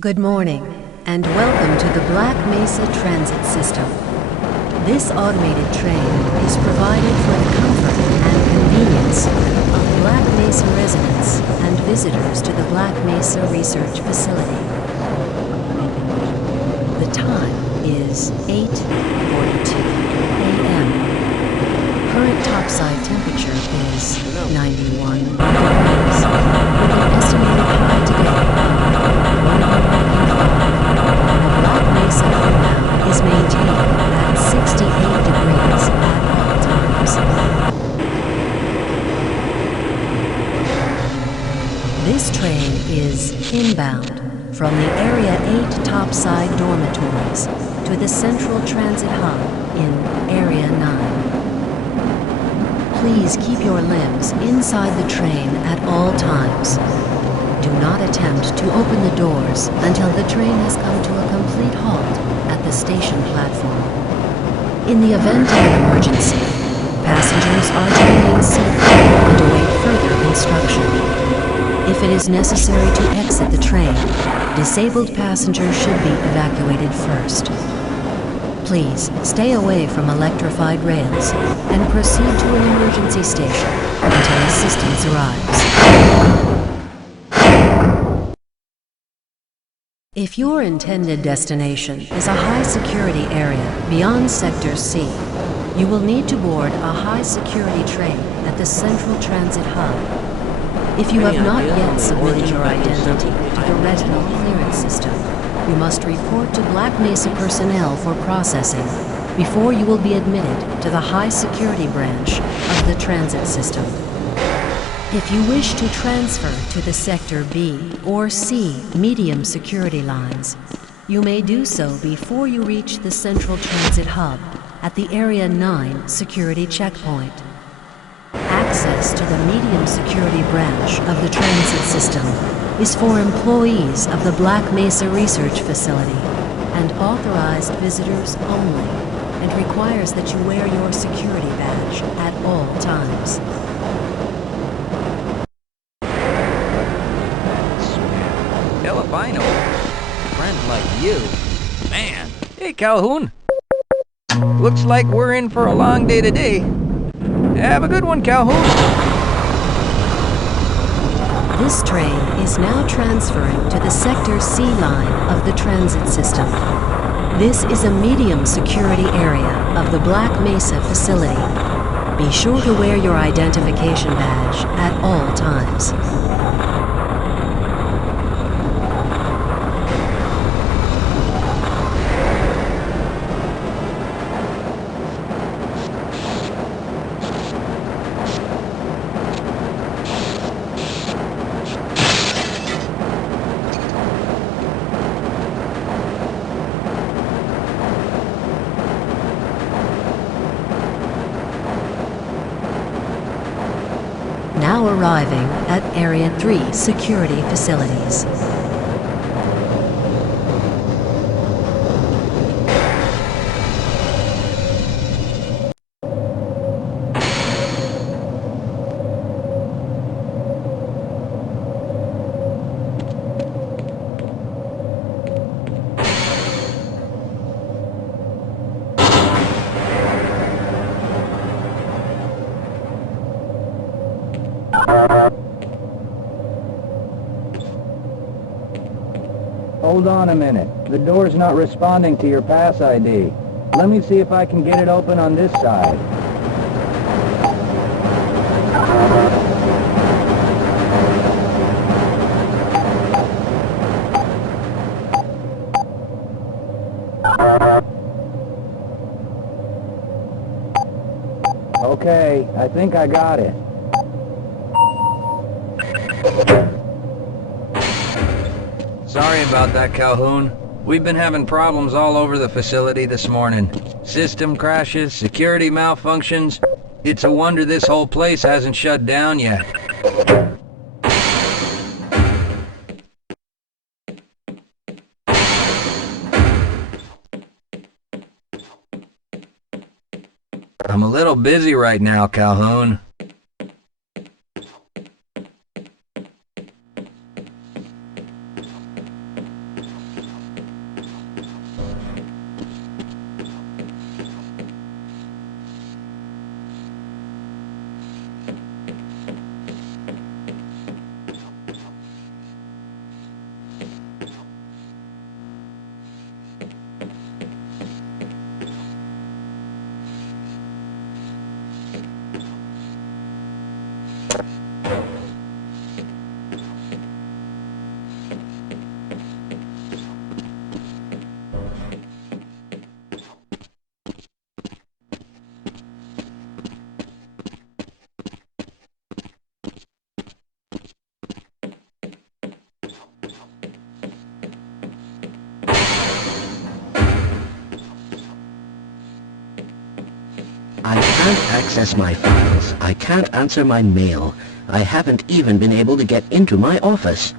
Good morning, and welcome to the Black Mesa Transit System. This automated train is provided for the comfort and convenience of Black Mesa residents and visitors to the Black Mesa Research Facility. The time is 8:42 a.m. Current topside temperature is 91 degrees, with an estimated high today of 105. The Black Mesa compound is maintained at 68 degrees at all times. This train is inbound from the Area 8 topside dormitories to the Central Transit Hub in Area 9. Please keep your limbs inside the train at all times. Do not attempt to open the doors until the train has come to a complete halt at the station platform. In the event of an emergency, passengers are to remain seated and await further instruction. If it is necessary to exit the train, disabled passengers should be evacuated first. Please stay away from electrified rails and proceed to an emergency station until assistance arrives. If your intended destination is a high-security area beyond Sector C, you will need to board a high-security train at the Central Transit Hub. If you have not yet submitted your identity to the retinal clearance system, you must report to Black Mesa personnel for processing before you will be admitted to the high-security branch of the transit system. If you wish to transfer to the Sector B or C medium security lines, you may do so before you reach the Central Transit Hub at the Area 9 security checkpoint. Access to the medium security branch of the transit system is for employees of the Black Mesa Research Facility and authorized visitors only, and requires that you wear your security badge at all times. Hell if I know. Friends like you. Man. Hey, Calhoun. Looks like we're in for a long day today. Have a good one, Calhoun. This train is now transferring to the Sector C line of the transit system. This is a medium security area of the Black Mesa facility. Be sure to wear your identification badge at all times. Now arriving at Area 3 security facilities. Hold on a minute. The door's not responding to your pass ID. Let me see if I can get it open on this side. Okay, I think I got it. Sorry about that, Calhoun. We've been having problems all over the facility this morning. System crashes, security malfunctions. It's a wonder this whole place hasn't shut down yet. I'm a little busy right now, Calhoun. can't access my files. I can't answer my mail. I haven't even been able to get into my office.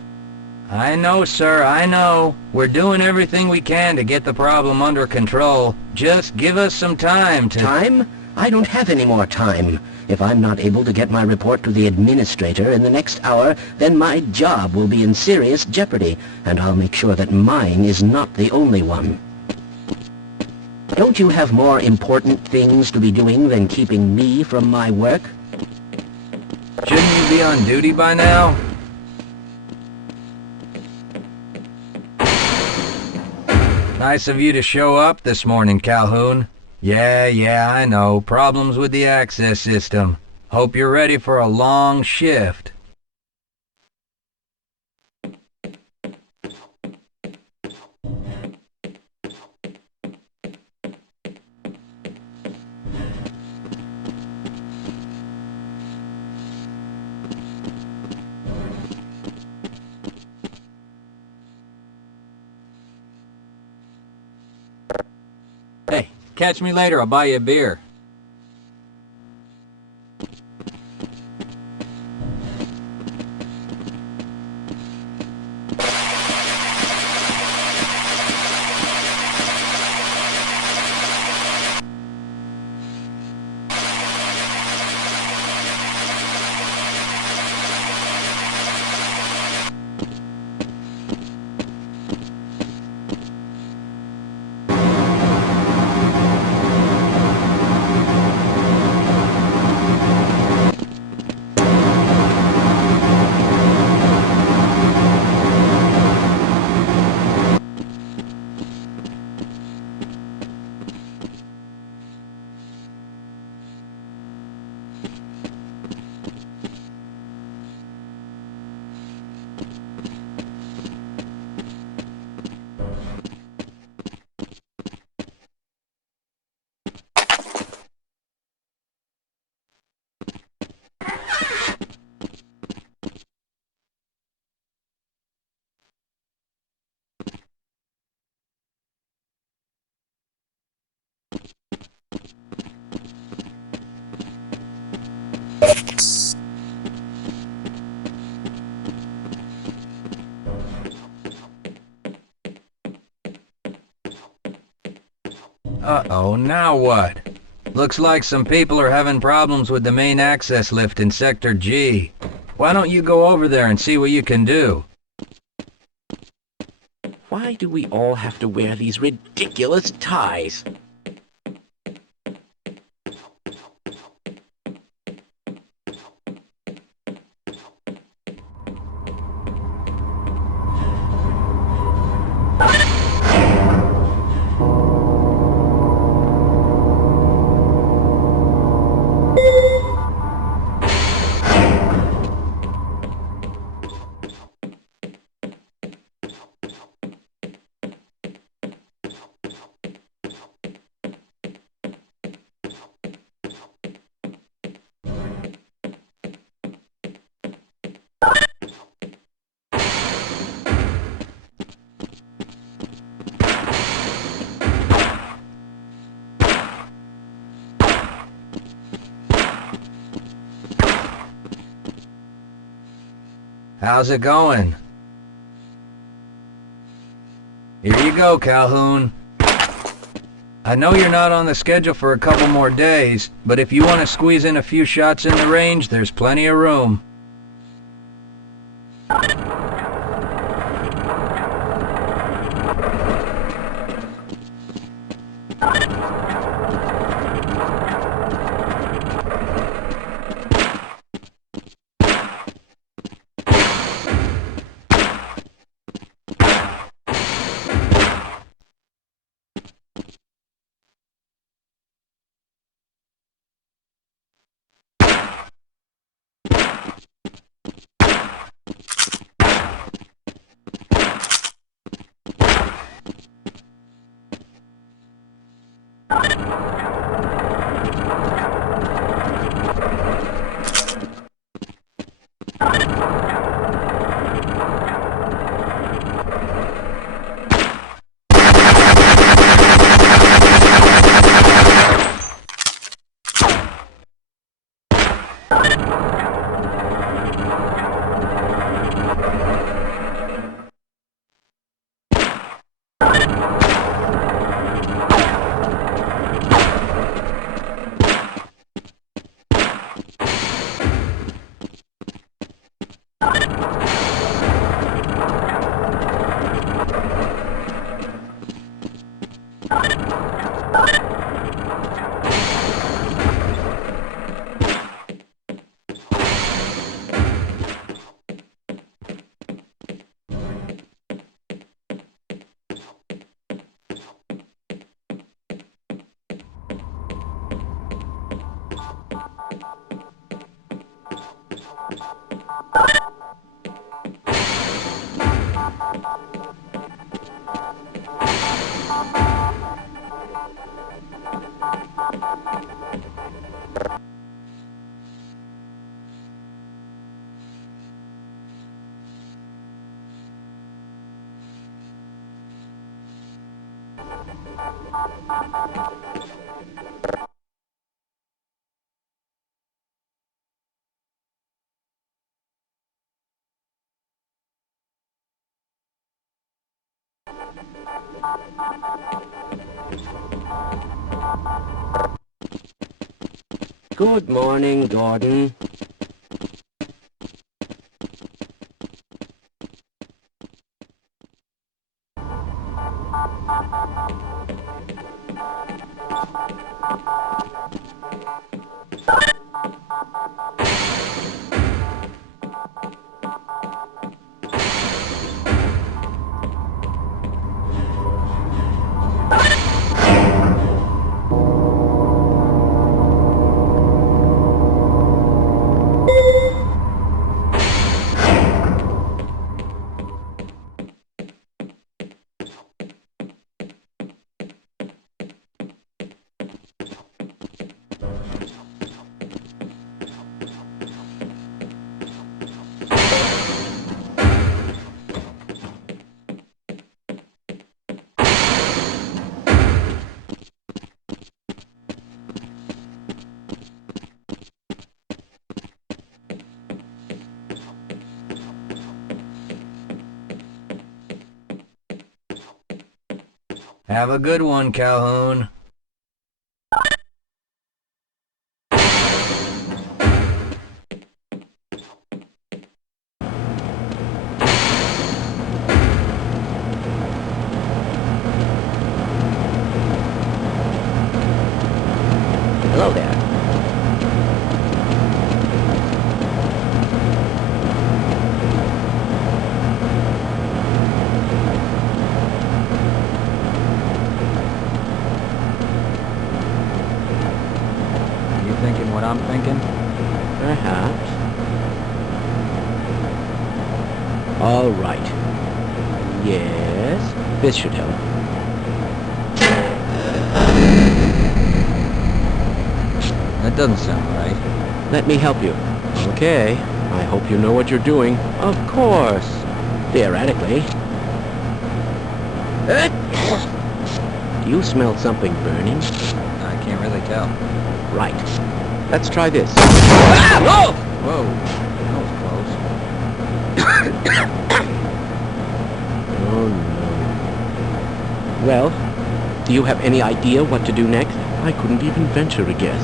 I know, sir, I know. We're doing everything we can to get the problem under control. Just give us some time to... Time? I don't have any more time. If I'm not able to get my report to the administrator in the next hour, then my job will be in serious jeopardy, and I'll make sure that mine is not the only one. Don't you have more important things to be doing than keeping me from my work? Shouldn't you be on duty by now? Nice of you to show up this morning, Calhoun. Yeah, I know. Problems with the access system. Hope you're ready for a long shift. Hey, catch me later. I'll buy you a beer. Uh-oh, now what? Looks like some people are having problems with the main access lift in Sector G. Why don't you go over there and see what you can do? Why do we all have to wear these ridiculous ties? How's it going? Here you go, Calhoun. I know you're not on the schedule for a couple more days, but if you want to squeeze in a few shots in the range, there's plenty of room. Good morning, Gordon. Have a good one, Calhoun. Hello there. You thinking what I'm thinking? Perhaps. All right. Yes, this should help. That doesn't sound right. Let me help you. Okay. I hope you know what you're doing. Of course. Theoretically. Do you smell something burning? I can't really tell. Right. Let's try this. Ah! Whoa! That was close. Oh, no. Well, do you have any idea what to do next? I couldn't even venture a guess.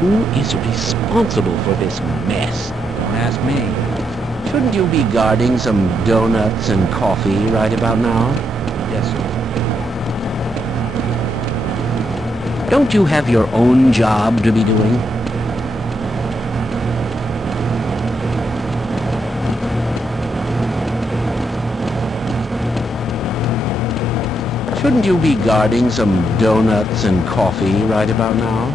Who is responsible for this mess? Don't ask me. Shouldn't you be guarding some donuts and coffee right about now? Yes, sir. Don't you have your own job to be doing? Shouldn't you be guarding some donuts and coffee right about now?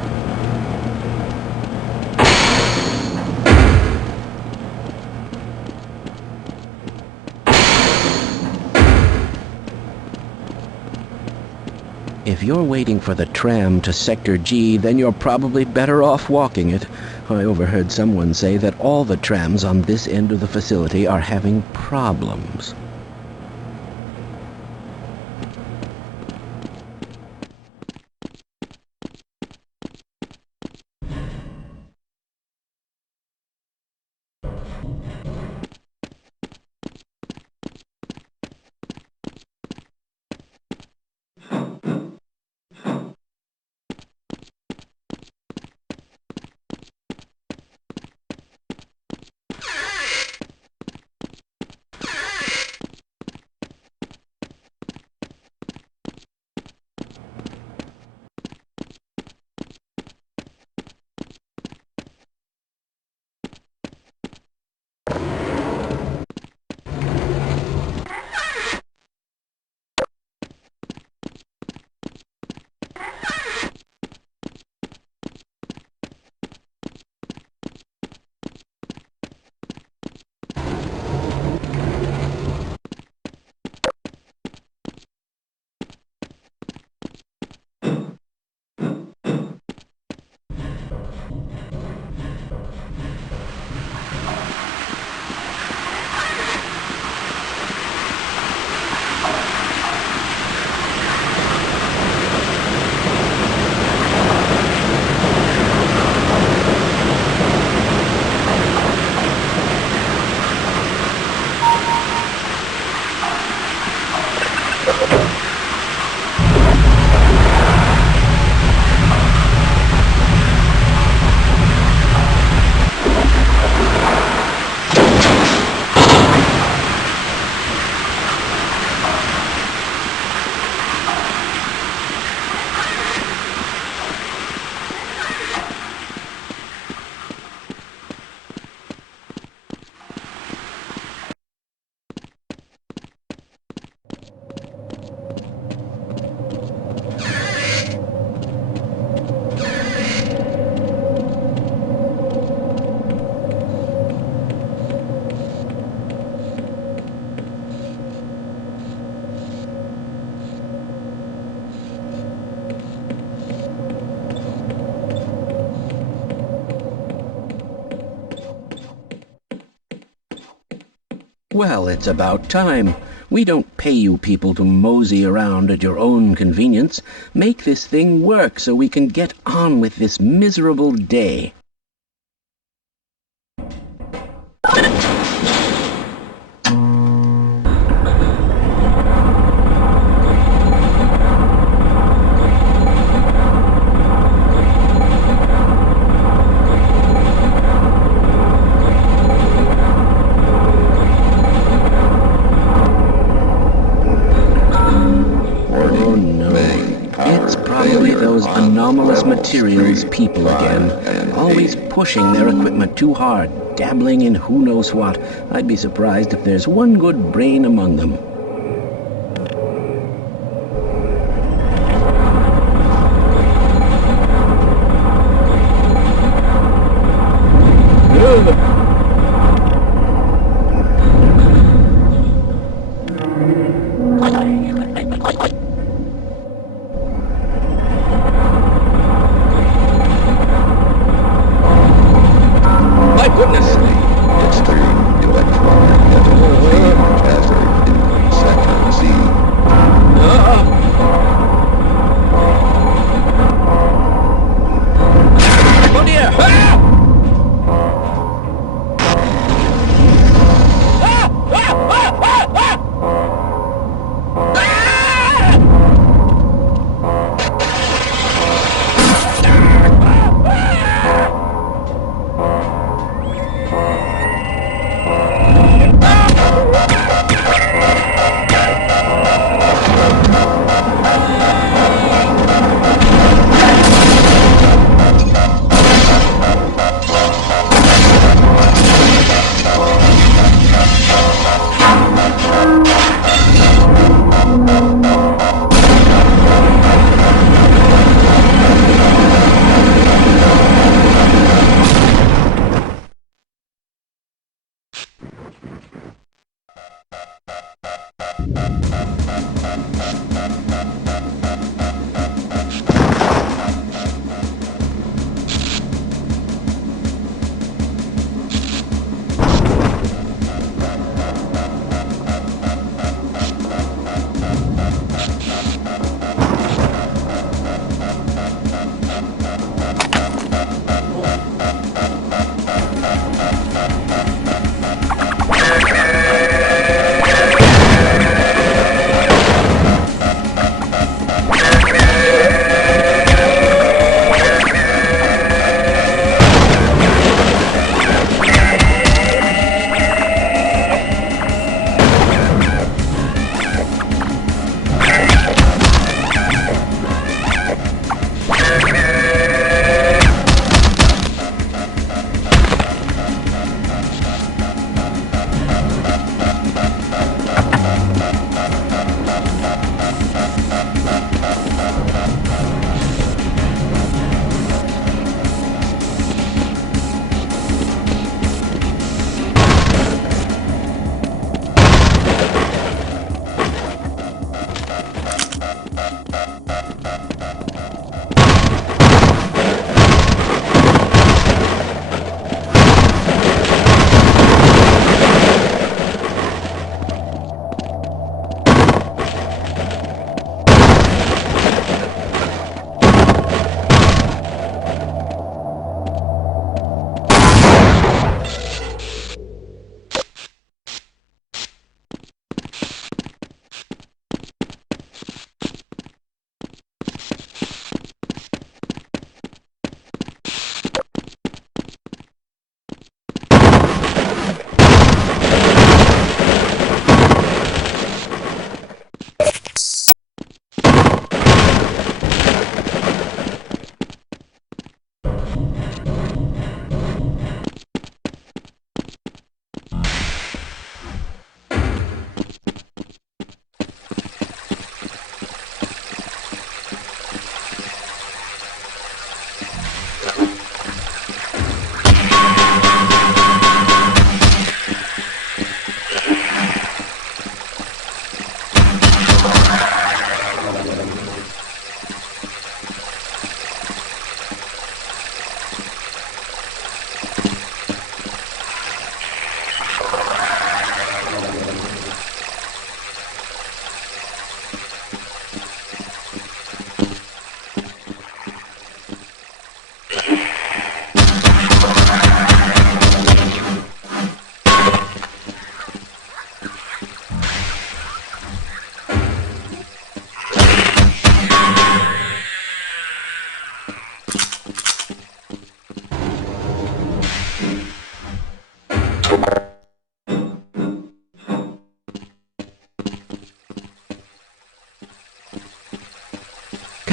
If you're waiting for the tram to Sector G, then you're probably better off walking it. I overheard someone say that all the trams on this end of the facility are having problems. Well, it's about time. We don't pay you people to mosey around at your own convenience. Make this thing work so we can get on with this miserable day. Anomalous materials people again, always pushing their equipment too hard, dabbling in who knows what. I'd be surprised if there's one good brain among them.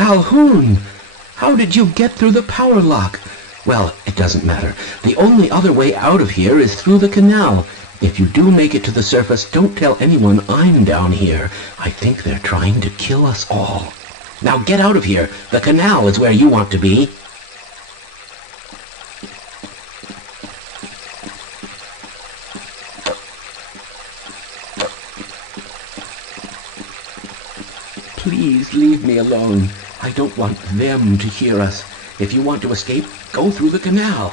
Calhoun! How did you get through the power lock? Well, it doesn't matter. The only other way out of here is through the canal. If you do make it to the surface, don't tell anyone I'm down here. I think they're trying to kill us all. Now get out of here. The canal is where you want to be. Please leave me alone. I don't want them to hear us. If you want to escape, go through the canal.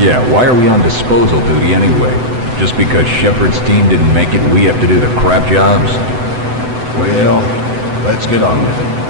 Yeah, why are we on disposal duty anyway? Just because Shepard's team didn't make it, we have to do the crap jobs? Well, let's get on with it.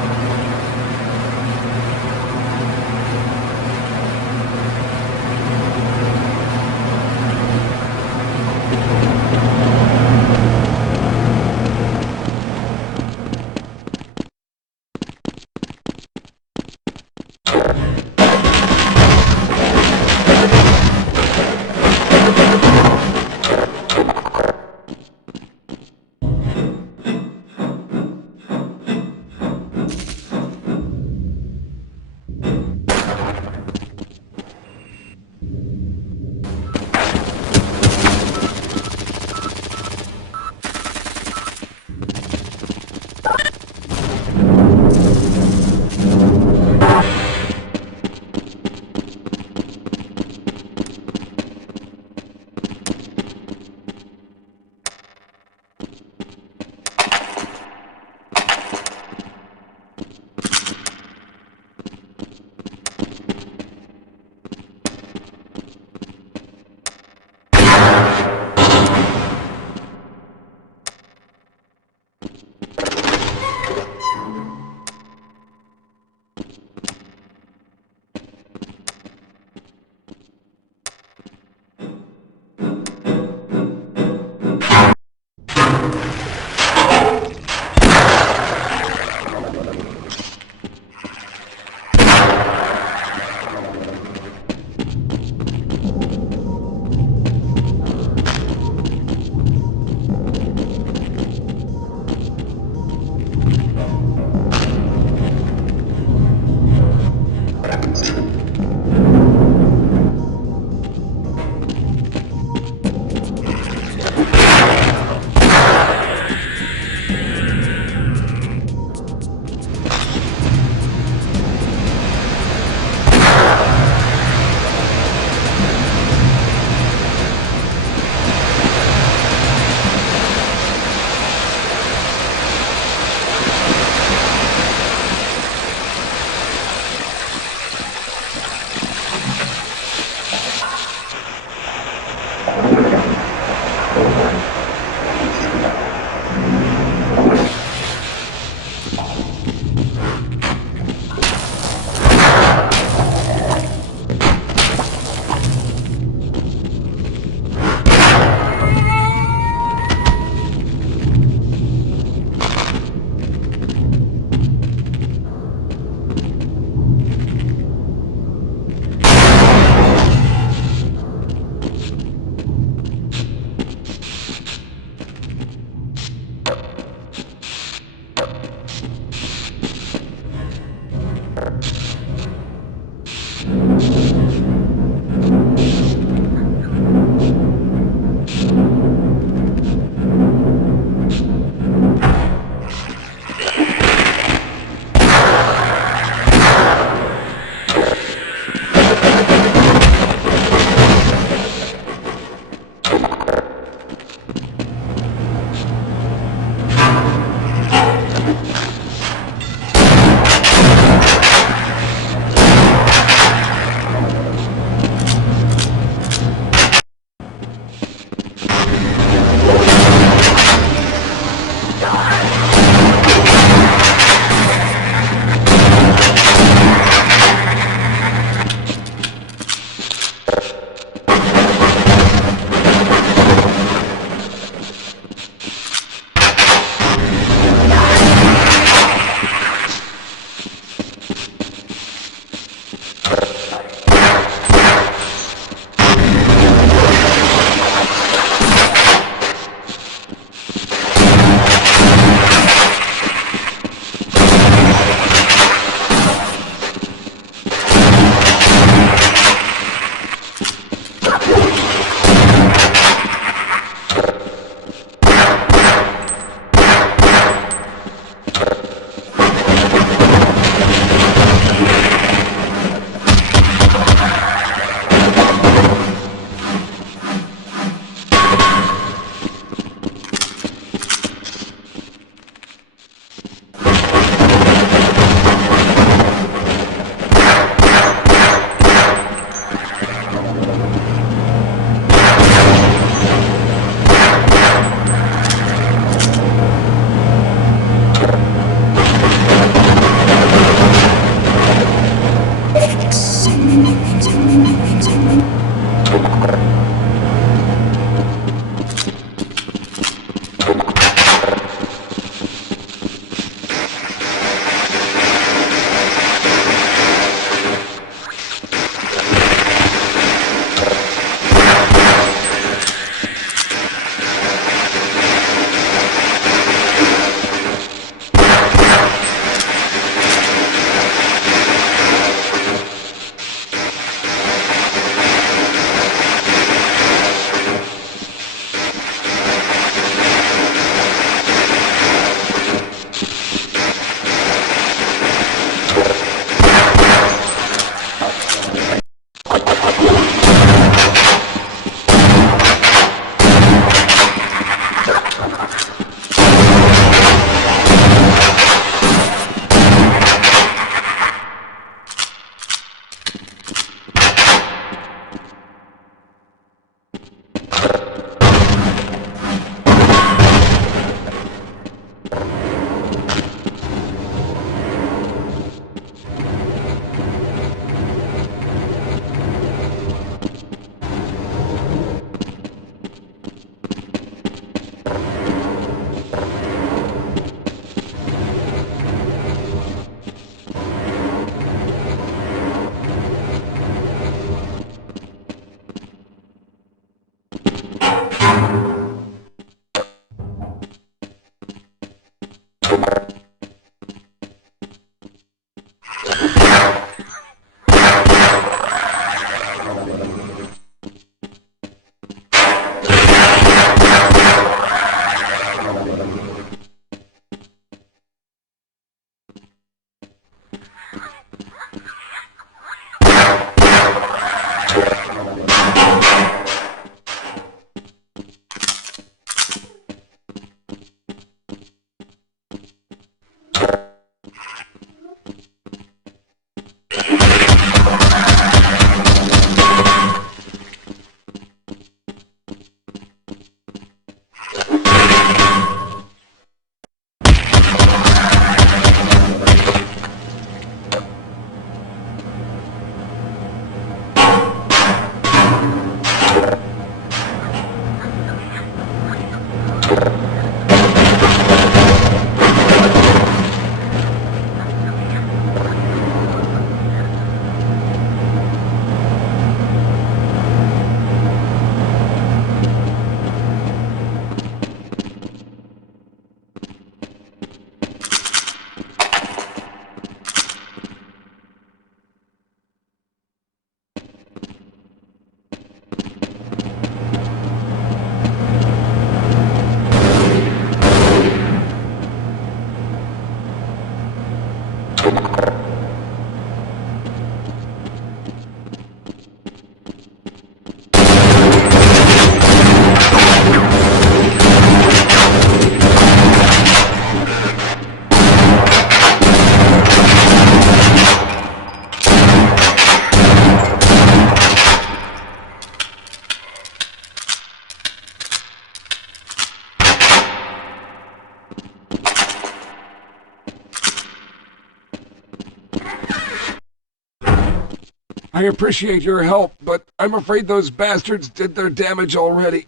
I appreciate your help, but I'm afraid those bastards did their damage already.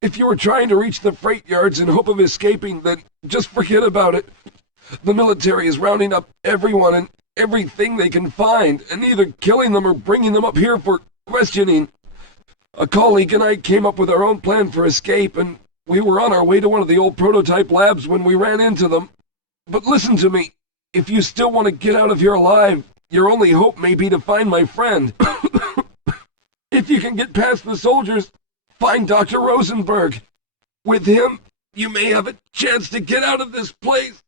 If you were trying to reach the freight yards in hope of escaping, then just forget about it. The military is rounding up everyone and everything they can find, and either killing them or bringing them up here for questioning. A colleague and I came up with our own plan for escape, and we were on our way to one of the old prototype labs when we ran into them. But listen to me. If you still want to get out of here alive, your only hope may be to find my friend. If you can get past the soldiers, find Dr. Rosenberg. With him, you may have a chance to get out of this place.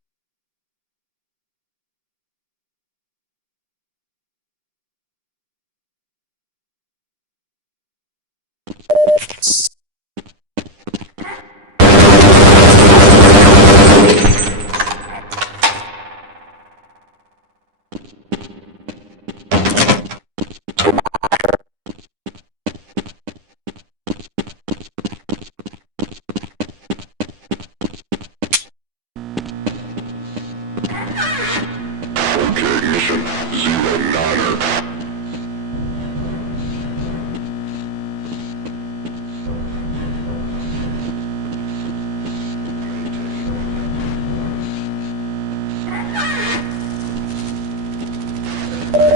Okay, mission 09er.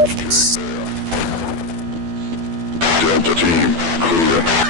Delta team, clear.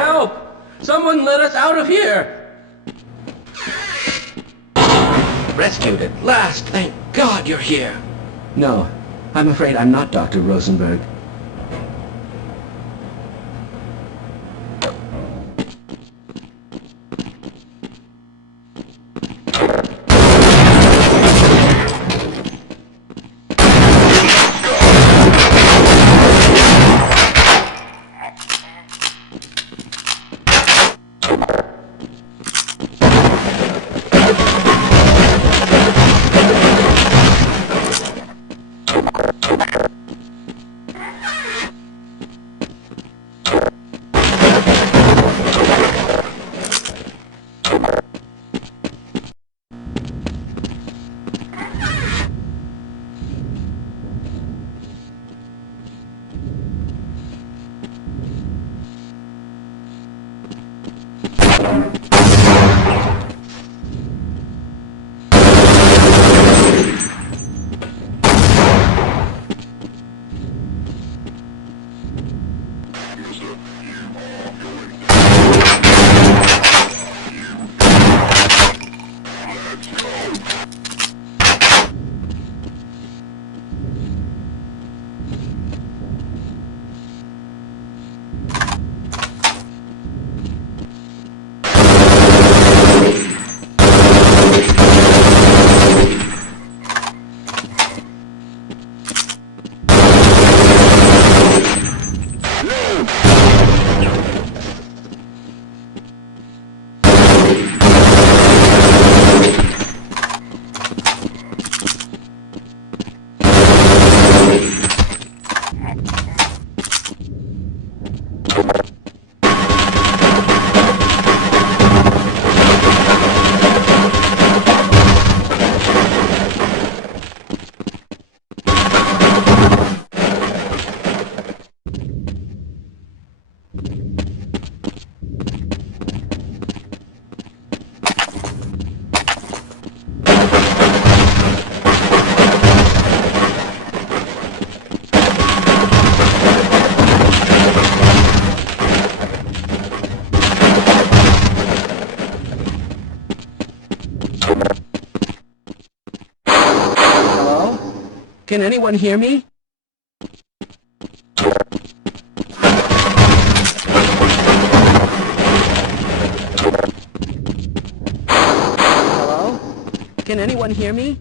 help! Someone let us out of here! Rescued at last! Thank God you're here! No, I'm afraid I'm not Dr. Rosenberg. Can anyone hear me? Hello? Can anyone hear me?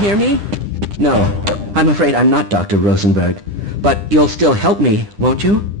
Hear me? No, I'm afraid I'm not Dr. Rosenberg. But you'll still help me, won't you?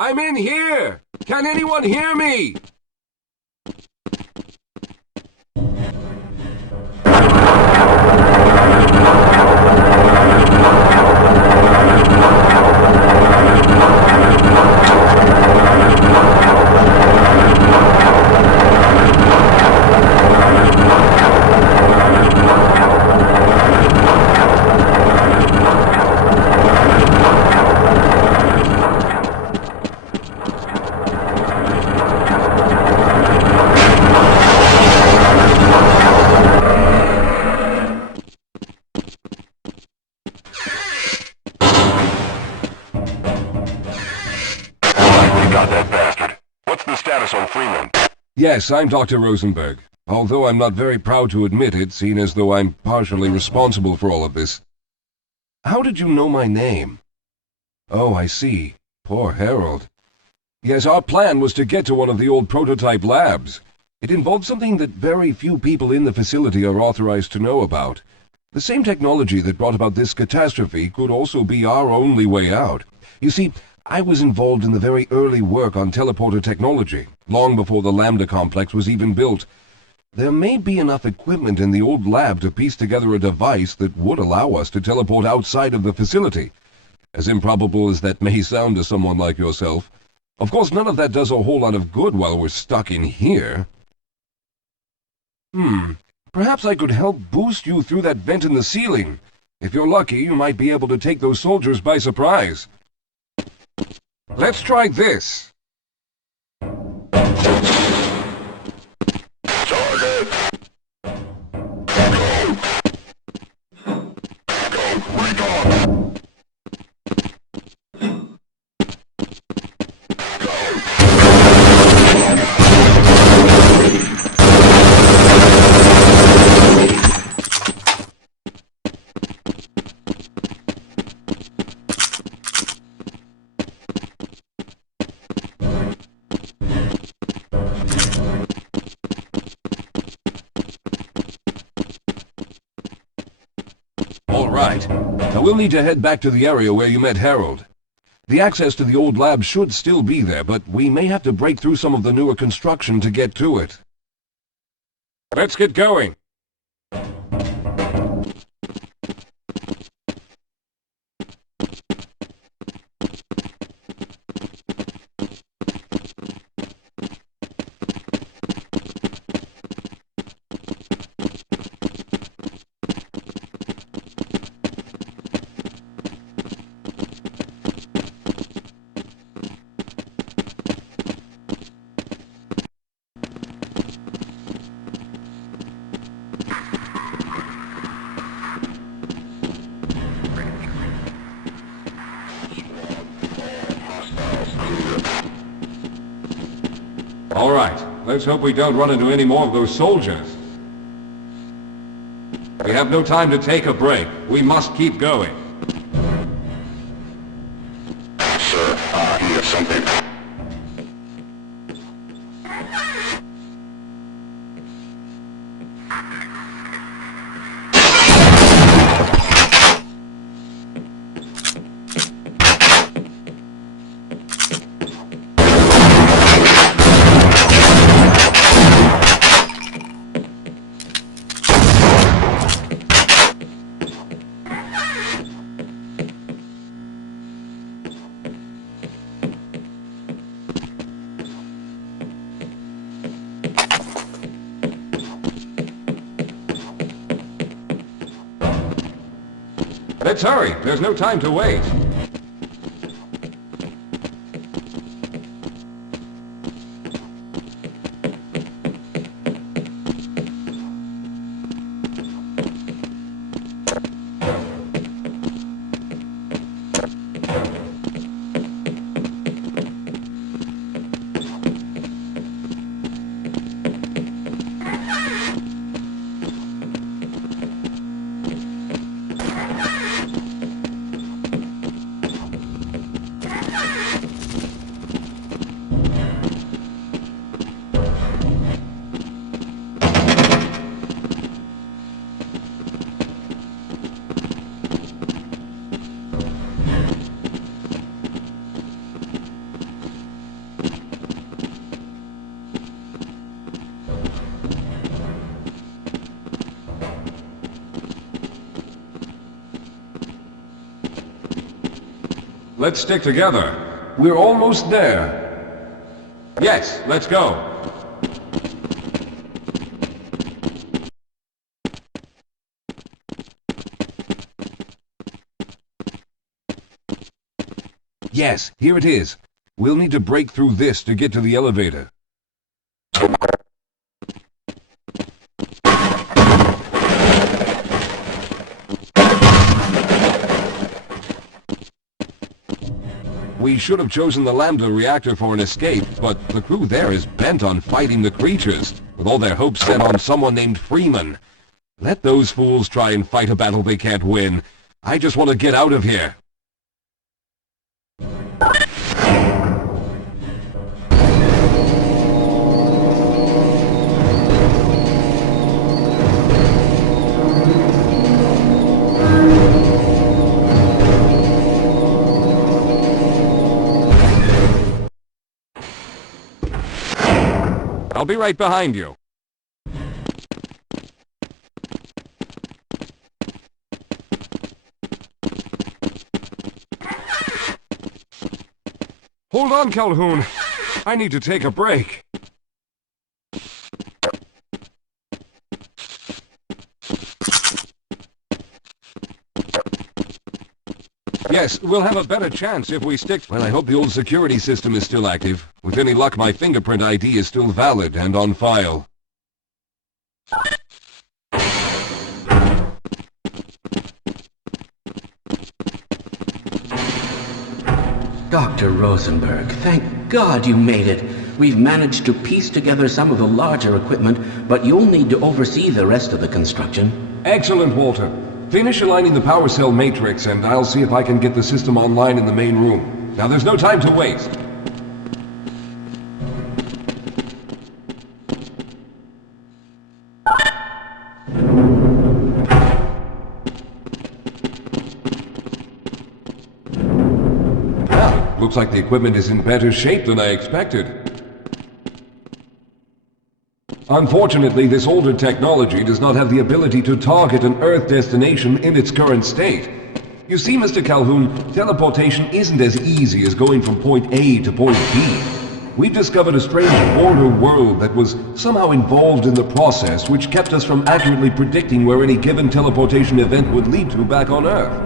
I'm in here! Can anyone hear me? Yes, I'm Dr. Rosenberg, although I'm not very proud to admit it, seeing as though I'm partially responsible for all of this. How did you know my name? Oh, I see. Poor Harold. Yes, our plan was to get to one of the old prototype labs. It involved something that very few people in the facility are authorized to know about. The same technology that brought about this catastrophe could also be our only way out. You see, I was involved in the very early work on teleporter technology, long before the Lambda complex was even built. There may be enough equipment in the old lab to piece together a device that would allow us to teleport outside of the facility. As improbable as that may sound to someone like yourself. Of course, none of that does a whole lot of good while we're stuck in here. Perhaps I could help boost you through that vent in the ceiling. If you're lucky, you might be able to take those soldiers by surprise. Let's try this. All right. Now we'll need to head back to the area where you met Harold. The access to the old lab should still be there, but we may have to break through some of the newer construction to get to it. Let's get going. All right, let's hope we don't run into any more of those soldiers. We have no time to take a break. We must keep going. Sir, I hear something. Let's hurry. There's no time to wait. Let's stick together. We're almost there. Yes, let's go. Yes, here it is. We'll need to break through this to get to the elevator. We should have chosen the Lambda reactor for an escape, but the crew there is bent on fighting the creatures, with all their hopes set on someone named Freeman. Let those fools try and fight a battle they can't win. I just want to get out of here. I'll be right behind you. Hold on, Calhoun. I need to take a break. Yes, we'll have a better chance if we stick... Well, I hope the old security system is still active. With any luck, my fingerprint ID is still valid and on file. Dr. Rosenberg, thank God you made it. We've managed to piece together some of the larger equipment, but you'll need to oversee the rest of the construction. Excellent, Walter. Finish aligning the power cell matrix, and I'll see if I can get the system online in the main room. Now, there's no time to waste. Well, looks like the equipment is in better shape than I expected. Unfortunately, this older technology does not have the ability to target an Earth destination in its current state. You see, Mr. Calhoun, teleportation isn't as easy as going from point A to point B. We've discovered a strange border world that was somehow involved in the process, which kept us from accurately predicting where any given teleportation event would lead to back on Earth.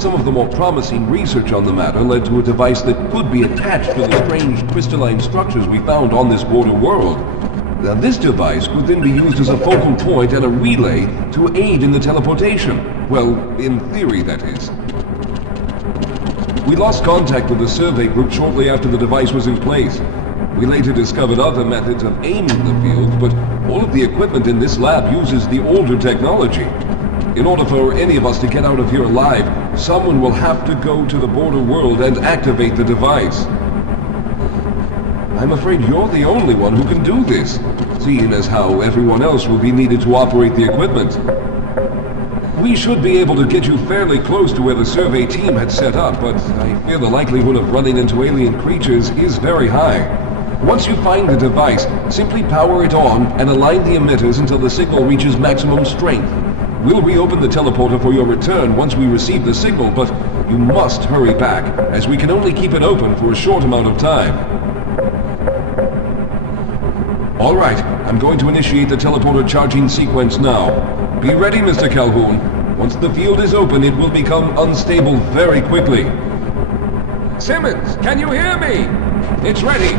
Some of the more promising research on the matter led to a device that could be attached to the strange crystalline structures we found on this border world. Now, this device could then be used as a focal point and a relay to aid in the teleportation. Well, in theory, that is. We lost contact with the survey group shortly after the device was in place. We later discovered other methods of aiming the field, but all of the equipment in this lab uses the older technology. In order for any of us to get out of here alive, someone will have to go to the border world and activate the device. I'm afraid you're the only one who can do this, seeing as how everyone else will be needed to operate the equipment. We should be able to get you fairly close to where the survey team had set up, but I fear the likelihood of running into alien creatures is very high. Once you find the device, simply power it on and align the emitters until the signal reaches maximum strength. We'll reopen the teleporter for your return once we receive the signal, but you must hurry back, as we can only keep it open for a short amount of time. All right, I'm going to initiate the teleporter charging sequence now. Be ready, Mr. Calhoun. Once the field is open, it will become unstable very quickly. Simmons, can you hear me? It's ready.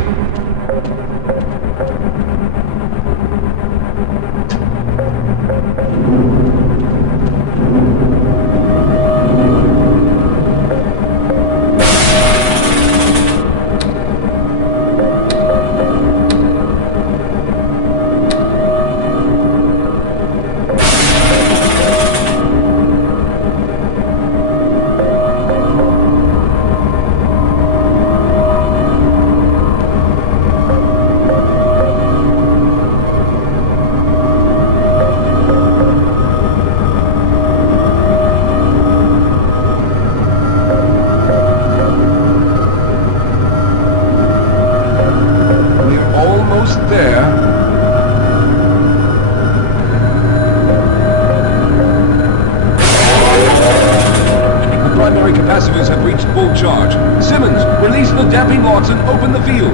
primary capacitors have reached full charge. Simmons, release the damping locks and open the field.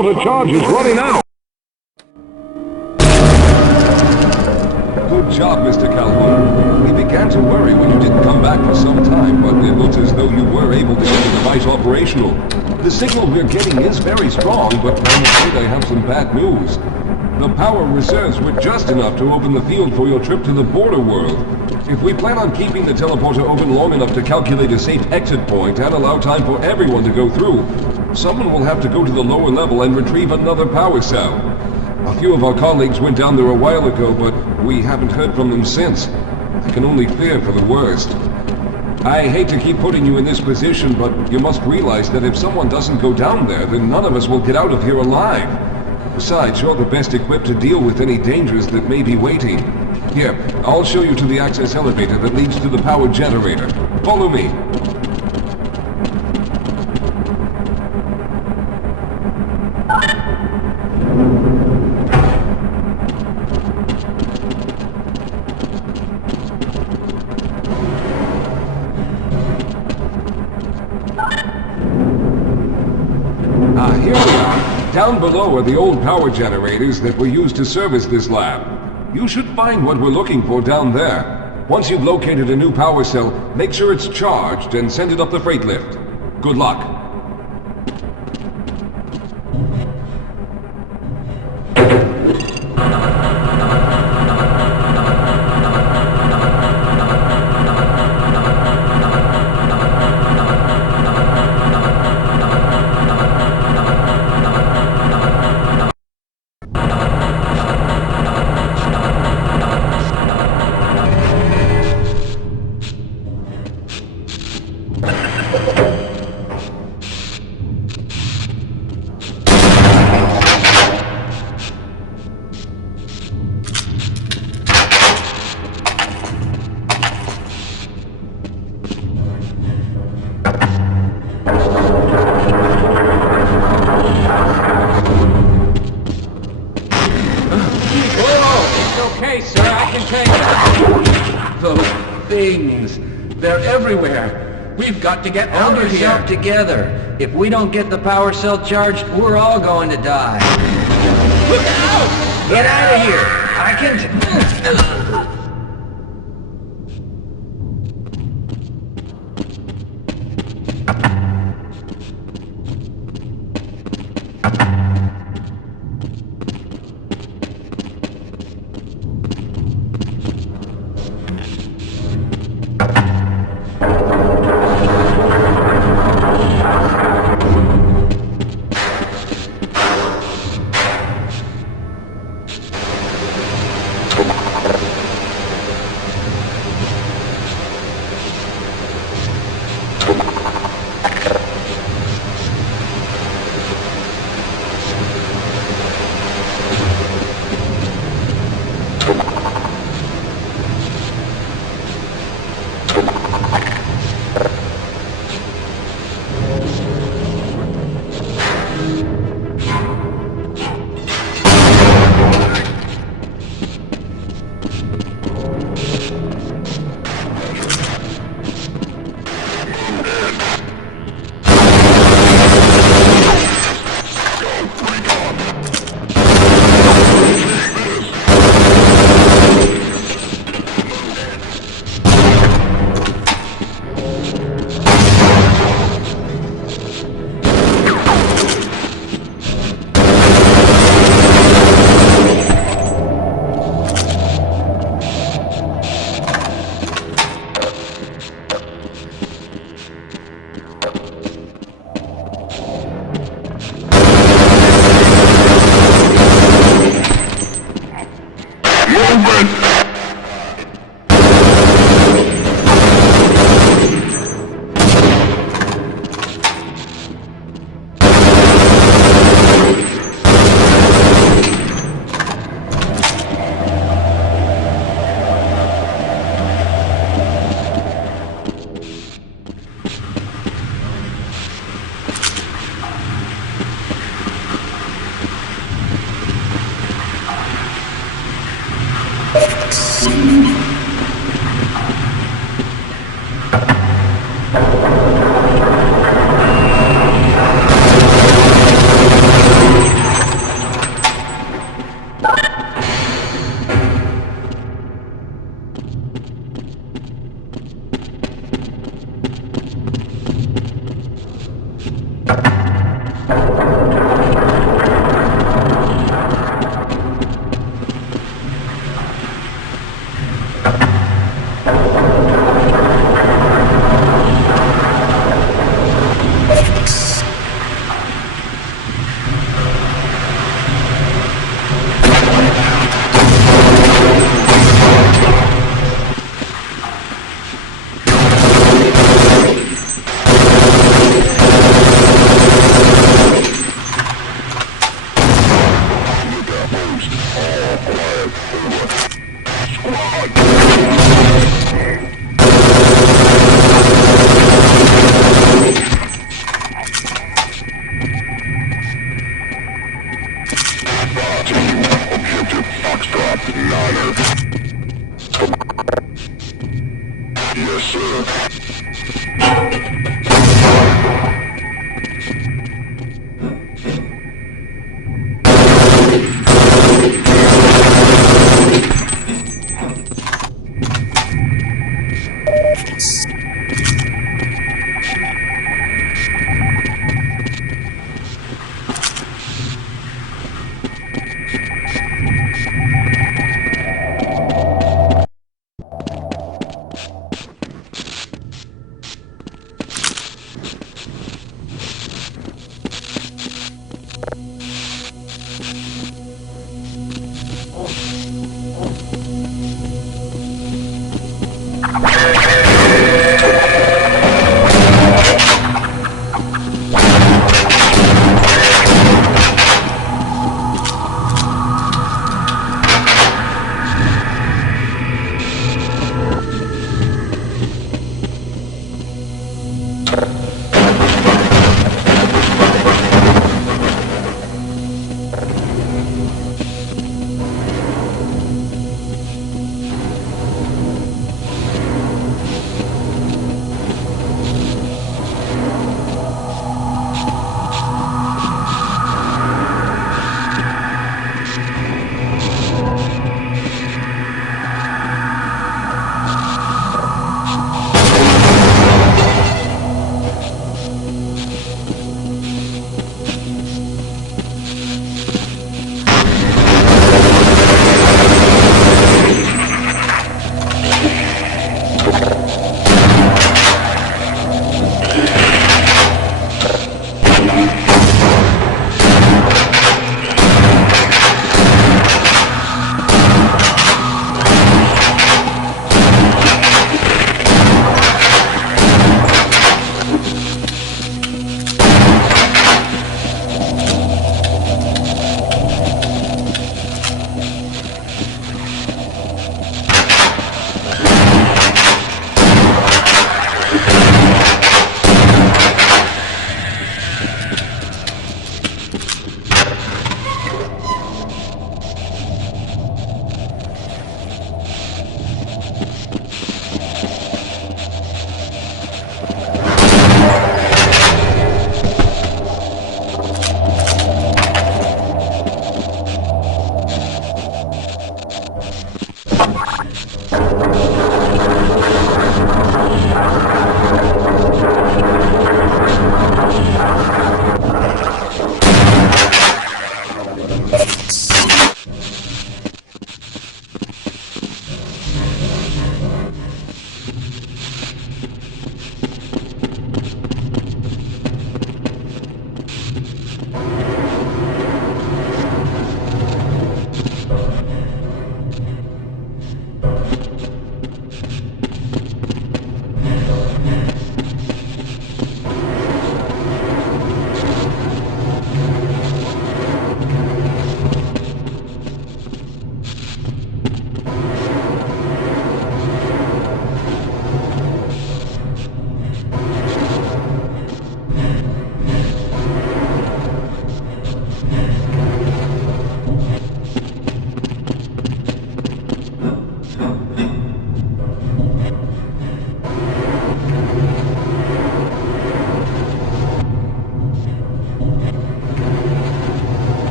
teleporter charge is running out! Good job, Mr. Calhoun. We began to worry when you didn't come back for some time, but it looks as though you were able to get the device operational. The signal we're getting is very strong, but I'm afraid I have some bad news. The power reserves were just enough to open the field for your trip to the border world. If we plan on keeping the teleporter open long enough to calculate a safe exit point and allow time for everyone to go through, someone will have to go to the lower level and retrieve another power cell. A few of our colleagues went down there a while ago, but we haven't heard from them since. I can only fear for the worst. I hate to keep putting you in this position, but you must realize that if someone doesn't go down there, then none of us will get out of here alive. Besides, you're the best equipped to deal with any dangers that may be waiting. Here, I'll show you to the access elevator that leads to the power generator. Follow me. Here we are. Down below are the old power generators that were used to service this lab. You should find what we're looking for down there. Once you've located a new power cell, make sure it's charged and send it up the freight lift. Good luck. Okay, sir, I can take it. Those things, they're everywhere. We've got to get out Hold of yourself here. together. If we don't get the power cell charged, we're all going to die. Look out! Get out of here! I can...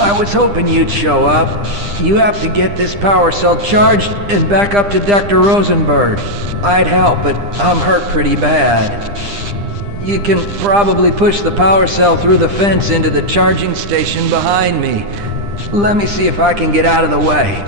I was hoping you'd show up. You have to get this power cell charged and back up to Dr. Rosenberg. I'd help, but I'm hurt pretty bad. You can probably push the power cell through the fence into the charging station behind me. Let me see if I can get out of the way.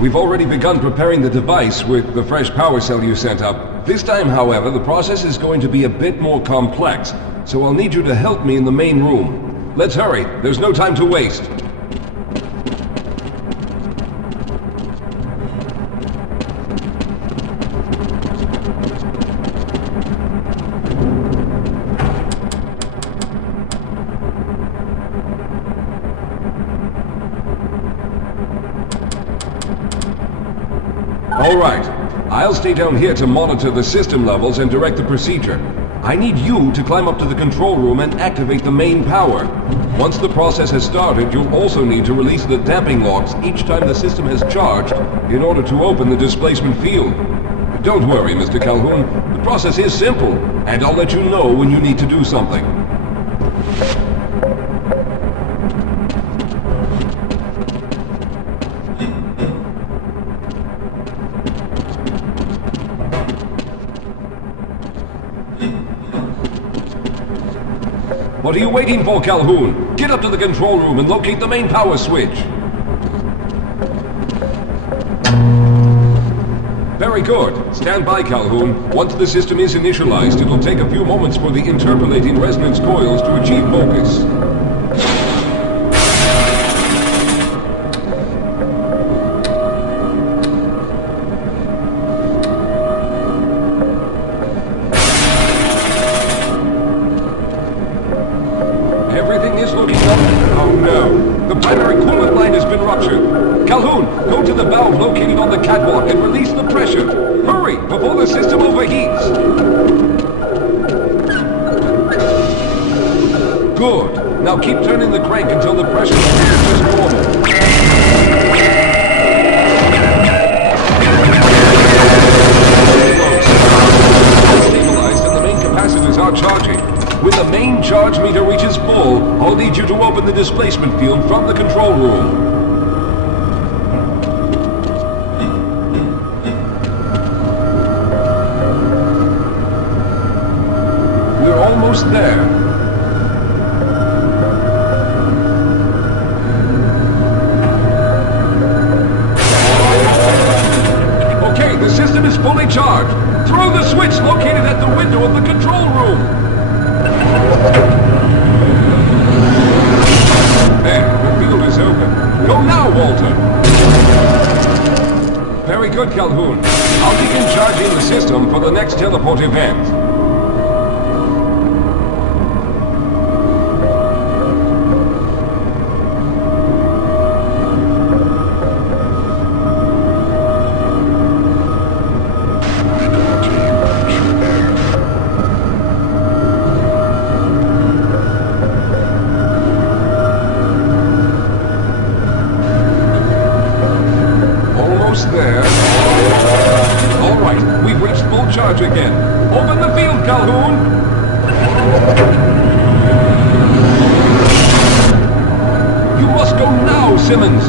We've already begun preparing the device with the fresh power cell you sent up. This time, however, the process is going to be a bit more complex, so I'll need you to help me in the main room. Let's hurry, there's no time to waste. All right. I'll stay down here to monitor the system levels and direct the procedure. I need you to climb up to the control room and activate the main power. Once the process has started, you'll also need to release the damping locks each time the system has charged in order to open the displacement field. Don't worry, Mr. Calhoun. The process is simple, and I'll let you know when you need to do something. What are you waiting for, Calhoun? Get up to the control room and locate the main power switch. Very good. Stand by, Calhoun. Once the system is initialized, it'll take a few moments for the interpolating resonance coils to achieve focus. Calhoun, go to the valve located on the catwalk and release the pressure. Hurry, before the system overheats. Good. Now keep turning the crank until the pressure is normal. Stabilized and the main capacitors are charging. When the main charge meter reaches full, I'll need you to open the displacement field from the control room. Almost there. Okay, the system is fully charged. Throw the switch located at the window of the control room. good, Calhoun. I'll begin charging the system for the next teleport event. There. All right, we've reached full charge again. Open the field, Calhoun! You must go now, Simmons!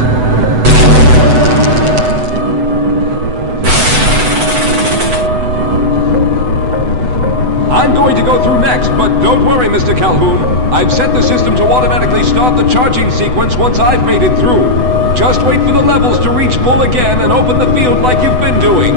I'm going to go through next, but don't worry, Mr. Calhoun. I've set the system to automatically start the charging sequence once I've made it through. Just wait for the levels to reach full again and open the field like you've been doing.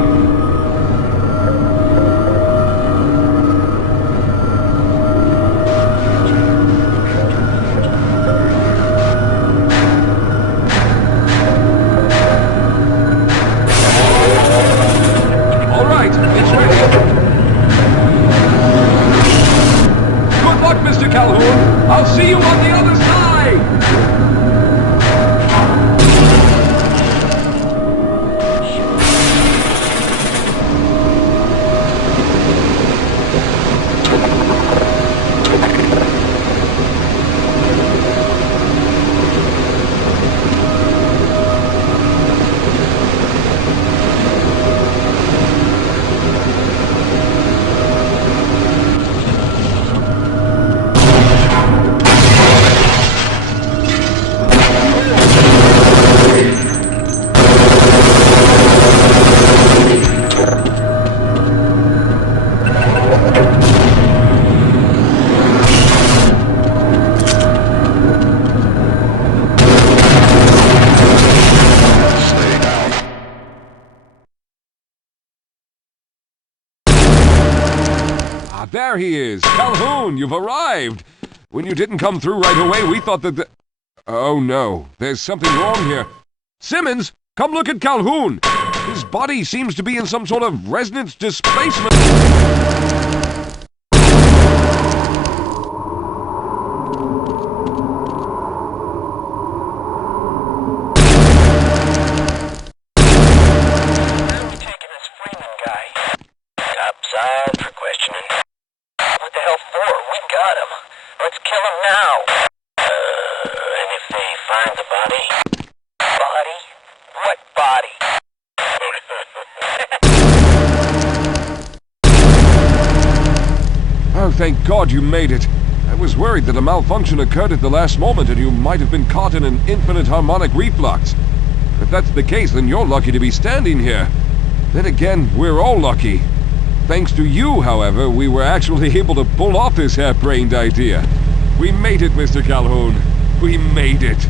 All right, it's ready. Good luck, Mr. Calhoun. I'll see you on the other side! There he is! Calhoun, you've arrived! When you didn't come through right away, we thought that the... Oh no, there's something wrong here. Simmons, come look at Calhoun! His body seems to be in some sort of resonance displacement... Thank God you made it. I was worried that a malfunction occurred at the last moment and you might have been caught in an infinite harmonic reflux. If that's the case, then you're lucky to be standing here. Then again, we're all lucky. Thanks to you, however, we were actually able to pull off this harebrained idea. We made it, Mr. Calhoun. We made it.